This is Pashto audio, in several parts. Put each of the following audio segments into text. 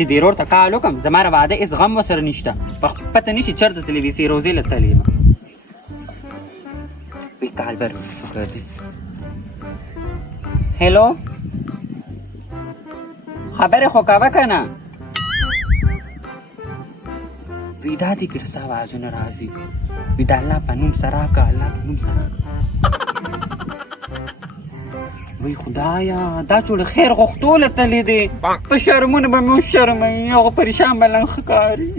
چې دې ورور ته کال وکړم زما ره واده هېڅ غم ورسره نشته پته نه شي چېرته تللی وي سیروزې له تللی یم وی کال بر شکر دی هلو خبرې خو کوه که نه وی دا دې کړه ستا اوازونه راځي وی د الله په نوم سره که الله په نوم سره وی خدایا دا جوړ خیر غوښتو له تللی دی په شرمونه به مې وشرموي هغه پریشان به لنګ ښکاري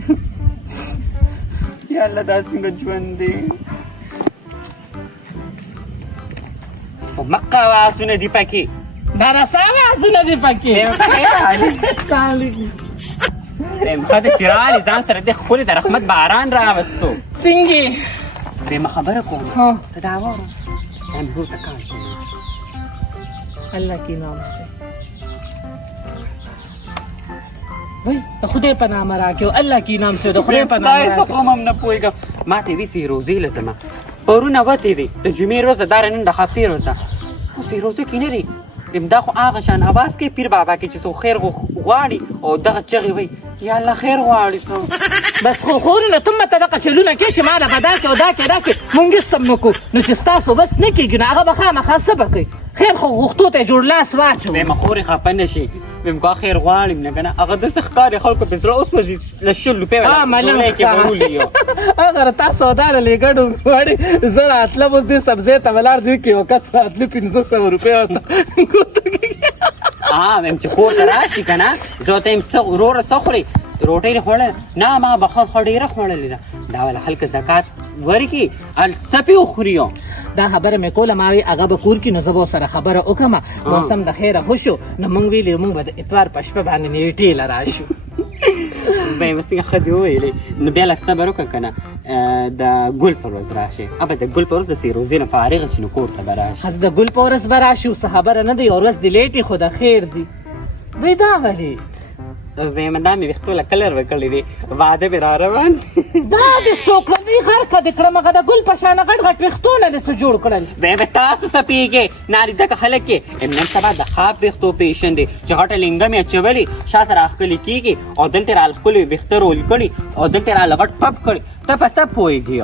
یا الله دا څنګه ژوند دی خو مکه اوازونه دي پکې دا راسه اوازونه دي پکې ښه ده چې رالې ځان سره دې ښکلې د رحمت باران راوستو څنګې درېیمه خبره کوم ته دا واوره دا مې ورور ته کال کوم الله کی نام سے وای د خدای په نام راکیو الله کی نام سے د خدای په نام راکیو کوم هم نه پوهېږم ما ته وی سیروزې له ځمه پرونه وتې دی د جمعې ورځ ده دا نن د هفتې ورځ ده خو سیروزې کې نه دی دا خو هغه شان اواز کوي پیر بابا کې چې څوک خیر غواړي او دغه چغې وایي یا الله خیر غواړي څوک بس خو خورونه ته ماته دغه چلونه کوې چې ما له به دا کې او دا کې دا کې مونږ هېڅ هم نه کوو نو چې ستاسو بس نه کېږي نو هغه به خامخا څه به کوي خیر خو غوښتو ته یې جوړ لاس واچو ویمه خورې خفه نه شي ویم کا خیر غواړم نه که نه هغه داسې ښکاري خلکو پې زړه اوس به له 100 روپۍ ډوډۍ کې به ولي اگر تا سودا له لېږډو غواړې زه راتلم اوس دې سبزۍ ته ولاړ دی کې یو کس راتلي 500 روپۍ ورته ویم چې کور ته راشي که نه زه ورته یم وروره څه خورې روټۍ دې خوړله نه ما به ښه ډېره خوړلې ده دا والا هلکه زکات ورکړي څه پې وخوري دا خبره مې کوله ما وی هغه به کور کې نو زه به ورسره خبره وکړم موسم د خیره ښه شو نو موږ ویلې موږ به د اتوار په شپه باندې نیټې له راشو به یې څنګه ښه دې وویلې نو بیا لږ صبر وکړه که نه د ګل په ورځ راشې ابه د ګل په ورځ د سیروزې نه فارغه شي نو کور ته به راشي د ګل په ورځ به راشو څه خبره نه دی یو ورځ دې لیټې خو د خیر دی وی دا ولې ویمه دا مې ویښتو له کلر وکړی دی واده مې را روان دا دې څوکړنۍ غرقه دې کړم هغه د ګل په شانه غټ غټ ویښتونه دې څه جوړ کړل ویمه تاسو څه پوهېږئ ناریده خلک یې نن سبا د خواب ویښتو پیشن دی چې غټه لنګه مې اچولې شا سره راښکلې کېږي او دلته را ښکلې ویښته رول کړي او دلته را غټ پپ کړي ته په څه پوهېږي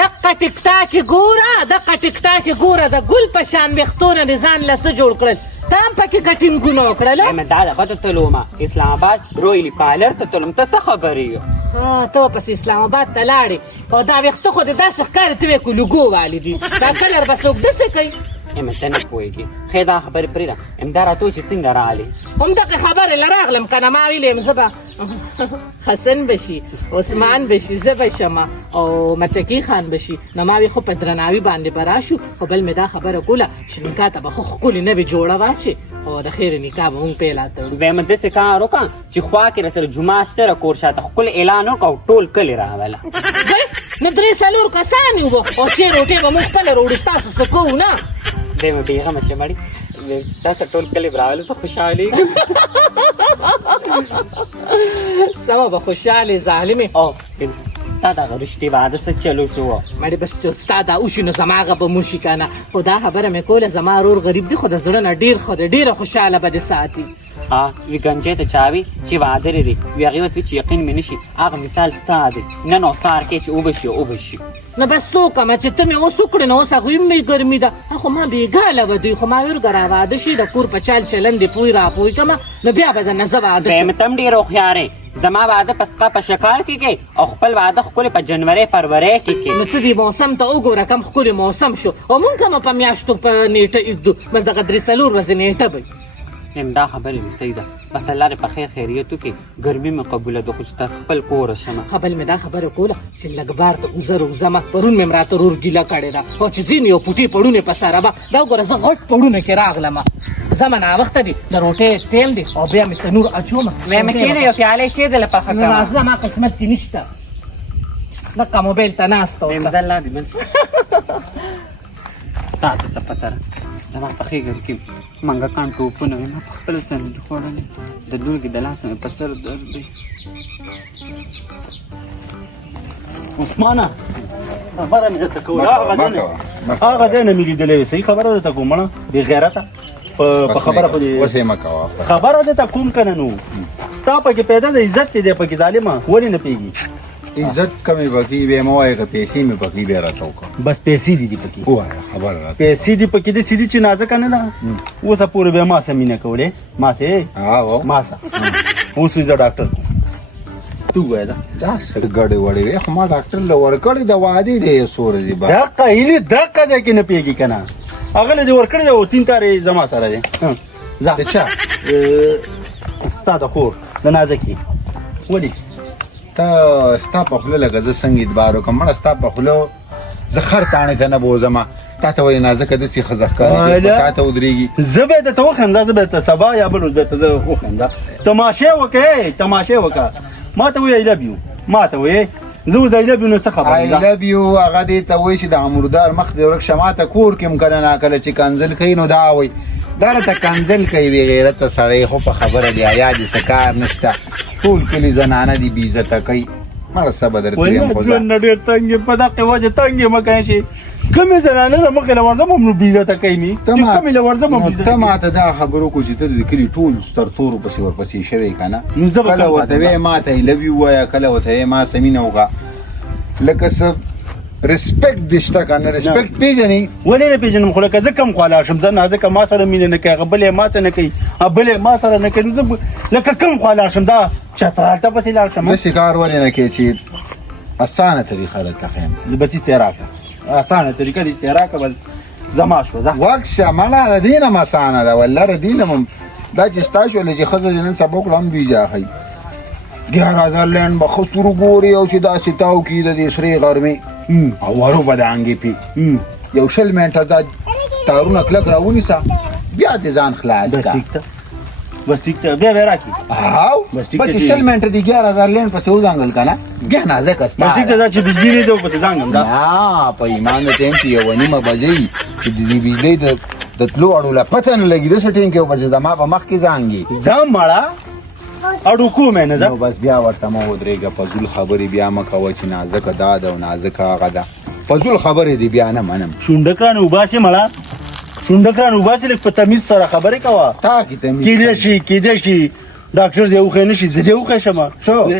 دقه ټیک ټاک یې ګوره دقه ټیک ټاک یې ګوره د ګل په شان ویښتونه دې ځان له څه جوړ کړل ته هم پکې کټینګونه وکړل دا دغه ته تلومه اسلام آباد رویلي پالر ته تلم ته څه خبرې یو ته پس اسلام آباد ته لاړې او دا ویښته خو دې داسې ښکاري ته وې کو لوګو والي دي دا کلر به څوک داسې کوي ته نه پوهېږي خیر دا خبرې پرېږده دا راته وایي چې څنګه راغلې همدغې خبرې له راغلم که نه ما ویلې یم زه به حسن بشي عثمان بشي زه به شم او مچکي خان بشي نو ما وی خو په درناوي باندې به راشو خو بل مې دا خبره کوله چې نکاح ته به خو ښکلې نوې جوړه واچې او د خیر نکاح به مونږ پیلا تړو ویمه داسې کار وکړه چې خوا کې راسره جمعه شته را کور شاته ښکلی اعلان وکړه او ټول کلي راوله نو 3-4 کسان یو او چې روټۍ به مونږ خپله روړو ستاسو څه کوو نه ویمه بېغمه شه مړي تاسو ټول کلي به راولو زه خوشحالېږم سمه به خوشحالې ظالمې او ستا دغه رشتې واده څه چلو شو مړې بس ستا دا وشي نو زما هغه به موشي که نه خو دا خبره مې کوله زما رور غریب دی خو د زړه نه ډېر ښه دی ډېره خوشحاله به دې ساتي وی ګنجې ته چا وي چې واده لري وي هغې ورته وي چې یقین مې نه شي هغه مثال ستا دی نن او سهار کې چې اوبه شي اوبه شي نو بس څه وکړمه چې ته مې اوس وکړې نو اوس هغوی مې ګرمي ده خو ما بېګاله به دوی خو ما ورګه را واده شي د کور په چال چلن دې پوی را پوی کړمه نو بیا به درنه زه واده شم ته هم ډېر هوښیارې زما واده په ستا په شکال کې کوې او خپل واده ښکلې په جنورۍ فروری کې کوې نو ته دې موسم ته وګوره کم ښکلی موسم شو او مونږ کمه په میاشتو په نیټه ایږدو بس دغه 3-4 ورځې نیټه به دا خبرې مې صحیح ده بس الله دې په خیر خیریت وکړي ګرمي مې قبوله ده خو چې تر خپل کوره شمه خبل مې دا خبره کوله چې لږ بار ته وزر وزمه پرون مې راته رور ګیله کړې ده او چې ځینې یو پوټي پړونې په سره به دا وګوره زه غټ پړونه کې راغلمه زمه ناوخته دي د روټۍ ټیم دی او بیا مې تنور اچومه ویمه کښېنه یو پیاله یې چېدله پخه کړه راځه ما قسمت کې نشته لکه موبایل ته ناسته اوسه الله دې بل تا ته څه پته ده زما په ښېګړه کې منګکان ټوپونه وي ما په خپله سر دي خوړلې د لوږې د لاسه مې په سر درد دی عثمانه خبره مې درته کوله هغه ځای نه مې لیدلی وې صحیح خبره درته کوم مړه بې غیرته په خبره خبره درته کوم که نه نو ستا پکې پیدا د عزت دی پکې ظالمه ولې نه پیږي عزت کمې پکې بیا مې وایه که پیسې مې پکې بیا راته وکړه بس پیسې دي پکې ووایه خبره راته پیسې دي پکې د سیدي چې نازکه نه ده اوسه پورې بیا ما سره مینه کولې ما سره ما سره اوس زه ډاکټر تو وای دا څه ګډې وړې وې خو ما ډاکټر له ورکړې د وادي دی یو څو ورځې بعد دقه هیلې دقه ځای کې نه پیږي که نه هغه له دې ورکړی دی او 3 کارې زما سره دی ځه د چا ستا د خور د نازکې ولې ته ستا په خوله لکه زه څنګه اعتبار وکړم مړه ستا په خوله زه خر تاڼې ته نه بوځم تا ته ولې نازکه داسې ښځه ښکاري تا ته ودرېږي زه به درته وخندا زه به درته سبا یا بل ورځ به درته زه وخندا تماشې وکړې تماشې وکړه ما ته وایي لب یو ما ته وایي زه اوس لب یو نو څه خبره آی لب یو هغه دې ته وایي چې د عمردار مخ دې ورک شه ما ته کور کې هم کله ناکله چې کنځل کوي نو دا وایي دا راته کنځل کوي بې غیرته سړی خو په خبره دی یا دې څه کار نشته ټول کلي زنانه دي بې عزته کوي مړه څه به درته ویم خو ژوند نه ډېر تنګ یم په دغې وجه تنګ یم که نه شي کومې زنانه له مخې له ورځم هم نو بې عزته کوي مې چې کومې له ورځم هم ته ماته دا خبرو کو چې ته د کلي ټول سترتورو پسې ورپسې شوی که نه نو زه به کله ورته وایې ما ته لو یو وایه کله ورته وایې ما څه مینه وکړه لکه څه ریسپیکټ دې شته که نه ریسپیکټ پېژنې ولې نه پېژنم خو لکه زه کم خواله شم زه نازکه ما سره مینه نه کوي هغه بل یې ما څه نه کوي بل یې ما سره نه کوي زه لکه کم خواله شم دا چترالته پسې لاړ شم داسې کار ولې نه کوې چې اسانه طریقه درته ښیم بس استعراق اسانه طریقه د استعراق بل زما شو ځه وکشه مړه د دې نه م اسانه ده والله د دې نه م دا چې ستا شولې چې ښځه دې نن سبا وکړه هم دوی جاښئ 11,000 لینډ به ښه سور ګوري او چې داسې تاو کړي د دې سرې غرمې او ورو به د انګې پې یو 20 منټه دا تارونه کلک راونیسه بیا دې ځان خلاص بس کړه ټیک ته بس ټیک ته بیا بیا راکړي هاو بس ټیک بس ته 20 منټه دې 11,000 لینډ پسې وځانګل که نه بیا نازکه ستا بس ټیک ته دا چې بجلي نه ځو پسې ځانګم دا نه په ایمان د ټیم کې یوه نیمه بجې چې د دې بجلۍ د تلو اړو له پته نه لګي داسې ټیم کې پسې زما په مخ کې زانګي ځم مړه اړو کوم نه نو بس بیا ورته مه ودرېږه فضول خبرې بیا مه کوه چې نازکه دا ده او نازکه هغه ده فضول خبرې دې بیا نه منم شونډک رانه وباسې مړه شونډک رانه وباسې لږ په تمیز سره خبرې کوه تا کې تمیز کېدای شي ډاکټر دې وښی نه شي زه دې وښی شم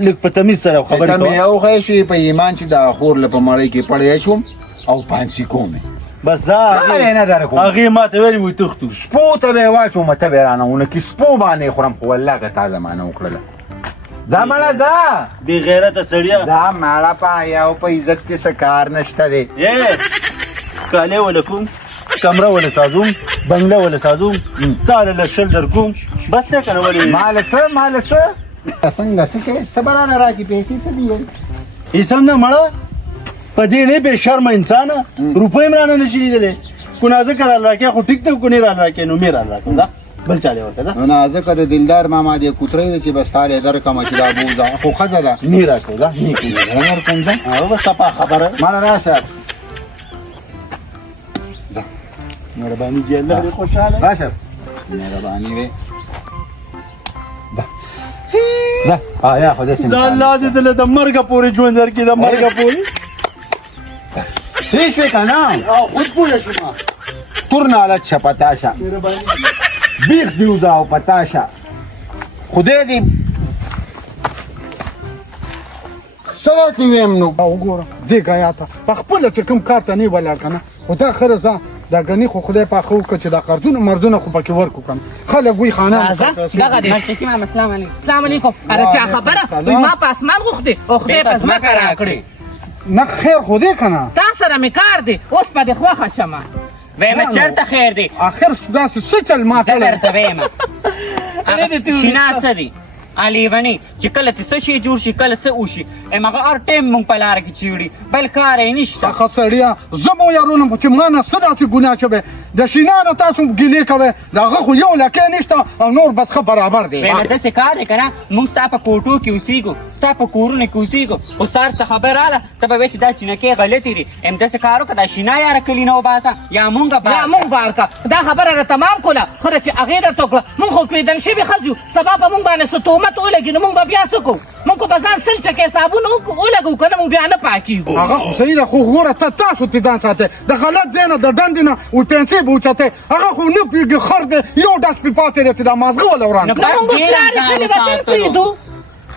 لږ په تمیز سره خبرې ته مې وښی شوې په ایمان چې د خور له په مړۍ کې پړی شوم او پانسي کومې بس زه نه در کوم هغې ما ته ویلې وایي تښتو سپو ته به یې واچوم ته به یې رانه ونه کړي سپو باندې خورم خو والله که تا زمانه وکړله ځه مړه ځه بې غیرته سړیه ځه مړه په حیا او په عزت کې څه کار نشته دی کالې وله کوم کمره وله سازوم بنګله وله سازوم تاله له شل در کوم بس دی که نه ولې ماله څه څنګه څه شی څه به رانه راکړي پیسې څه دي ایسم نه مړه په دې نه بې شرمه انسانه روپۍ م رانه نشي لیدلی کو نازکه رانه راکړې خو ټیک ته کو نه رانه راکړې نو مې رانه راکړه ځه بل چا دی ورته ده نو نازکه د دلدار ماما دې کوترۍ ده چې بس تا یې درکړمه چې دا بوځه خو ښځه ده نه راکړو ځه نه کوم ورکوم ځه هغه بس صفا خبره ماله راشه مهرباني چې الله دې خوشحاله راشه مهرباني وې ده یا خدای زه الله دې دله د مرګه پورې ژوند درکړي د مرګه پورې پرې شوې که نه خود پوه شوم تور نالت شه پتاشه مهرباني بیخ دیوزه او پتاشه خدای دې څه راته ویم نو وګوره دې ګایا ته په خپله چې کوم کار ته نه ولاړ که نه خو دا خره ځه دا ګنې خو خدای پاک ښه وکړه چې دا قرضونه مرضونه خو پکې ورکړو که نه خلک وایي خانه راځه دغه دی السلام علیکم اره چا خبره وایي ما په اسمان غوښتې او خدای په ځمکه راکړې نه خیر خو دی که نه تا سره مې کار دی اوس په دې خوښه شمه ویمه چېرته خیر دی آخر داسې څه چل ما زه درته ویمه شینا څه دی لیونی چې کله ته څه شی جوړ شي کله څه وشي هماغه هر ټایم مونږ په لاره کې چیوړي بل کار یې نشته هغه سړیه زه مو یارولم چې ما نه څه داسې ګناه شوی د شینا نه تاسو ګیلې کوئ د هغه خو یو لکۍ نشته او نور بس ښه برابر دی ویمه داسې کار دی که نه مونږ ستا په کوټو کې اوسېږو ستا په کورونو کې اوسېږو خو سهار څه خبر راله ته به وایې چې دا چینکۍ غلطې دي همداسې کار وکړه دا شینا یاره کلي نه وباسه یا مونږ یا مونږ بار کا دا خبره را تمام کړه خو چې هغې درته وکړه مونږ خو کوېدن شوي ښځ یو سبا به مونږ باندې څه تهمت ولګي نو مونږ به بیا څه کوو مونږ خو به ځان سل چکې صابون صابون ولګو کنه مونږ بیا نه پاکیږو هغه خو صحیح ده خو ګوره تاسو ته ځان ساتئ د غلط ځای نه د ډنډې نه وي پیسې به اوچتئ هغه خو نه پوهېږي خر دی یو ډس پې پاتې دی چې دا مازغه وله وران نو کړي بس مونږ ډېر سلارې ځان کلي وطن ساتلو. پرېږدو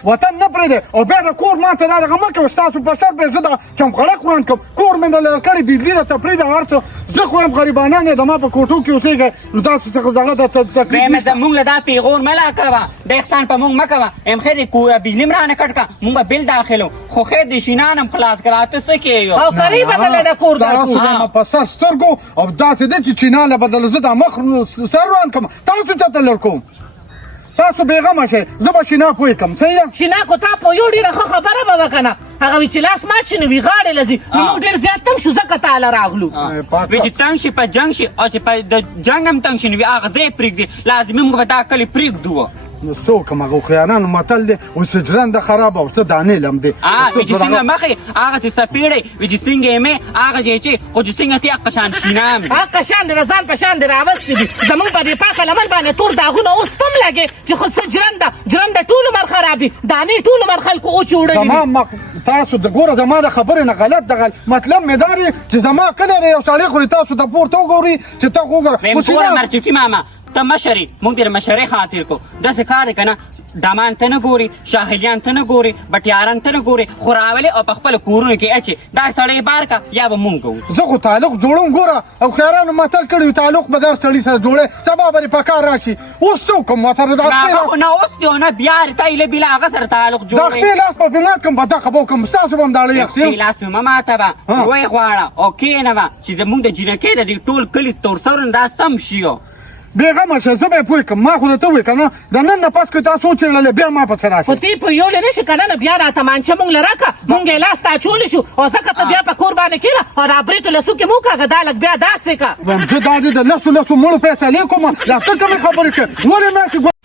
وطن نه پرېږدی او بیا د کور ماته دا دغه مه کوه ستاسو په سر به زه د چمغړک وران کړم کور مې د لرې کړی بجلي راته پرېږده هر څه زه خو هم غریبانان یې د ما په کوټو کې اوسېږئ نو داسې دغه د تکلیف بیا نشته مونږ له دا پیغور مه لا کوه د احسان په مونږ مه کوه ام خیر بجلي م رانه کټ کړه مونږ به بل داخلو خو خیر د شینان هم خلاص کړه ته څه کېږو او قریبه ده د کور دا تاسو کور. د ما په سر سترګو او داسې دی چې چیناله بدل زه دا مخ سر روان کړم تاسو چاته لر کوم تاسو بېغمه شئ زه به شینا پوه کړم صحیح ده شینا کو تا په یو ډېره ښه خبره به وکنه هغه وی چې لاس مات شي نو وی غاړې لځي نو موږ ډېر زیات تنګ شو ځکه تاله راغلو پاک وی چې تنګ شي په جنګ شي او چې په د جنګ هم تنګ شي نو هغه ځای پرېږدي لازمي موږ به دا کلي پرېږدو نو څه وکړم هغه خیانانو متل دی اوس ژرنده خرابه او څه دانې لم دی وی چې څنګه مخې هغه چې سپېړی وی چې څنګه یې مې هغه چې خو چې څنګه تی هغه شان شینه مې هغه شان د ځان په شان دی راوستي دي زمونږ په دې پاکه لمن باندې تور داغونه اوس تم لګې چې خو څه ژرنده ټول عمر خرابي دانې ټول عمر خلکو وچوړلي زما تاسو د ګوره زما د خبرې نه غلط دغه مطلب مې دا دی چې زما کلی دی یو سړی خوري تاسو ته پورته وګورئ چې ته وګوره ویم ګوره مرچکي ماما ته مشرې مونږ دې د مشرۍ خاطر کو داسې کار دی که نه دامان ته نه ګوري شاهلیان ته نه ګوري بټیاران ته نه ګوري خو راولې او په خپلو کورونو کې اچې دا سړی بار که یا به مونږ کوو زه خو تعلق جوړوم ګوره او خیارانو متل کړي تعلق به در سړي سره جوړې سبا به په کار راشي اوس څه وکړم ما سره دا هغه خو نه اوس دی او نه بیا ته ایله بیله هغه سره تعلق دا جوړوي خپې لاس په مات کړم به دغه به وکړم ستاسو به هم داړه یخ یم لاس مې مه ماتوه ویې غواړه او کښېنوه چې زمونږ د جینکۍ د دې ټول کلي تورسرونه دا سم شي بېغمه شه زه به یې پوه کړم ما خو درته وویل که نه د نن نه پس که تاسو وچېړلې بیا ما پسې خو راشئ تی په یو نه شي که نه نو بیا را تمانچه مونږ له راکړه مونږ یې لاس ته اچولی شو او ځکه ته بیا په کور باندې کښېنه او را برېتو لسو کې مو کاږه دا لږ بیا داسې که زه دا دې د لسو مړو فیصلې کوم دا ته کومې خبرې کوې ولې نشي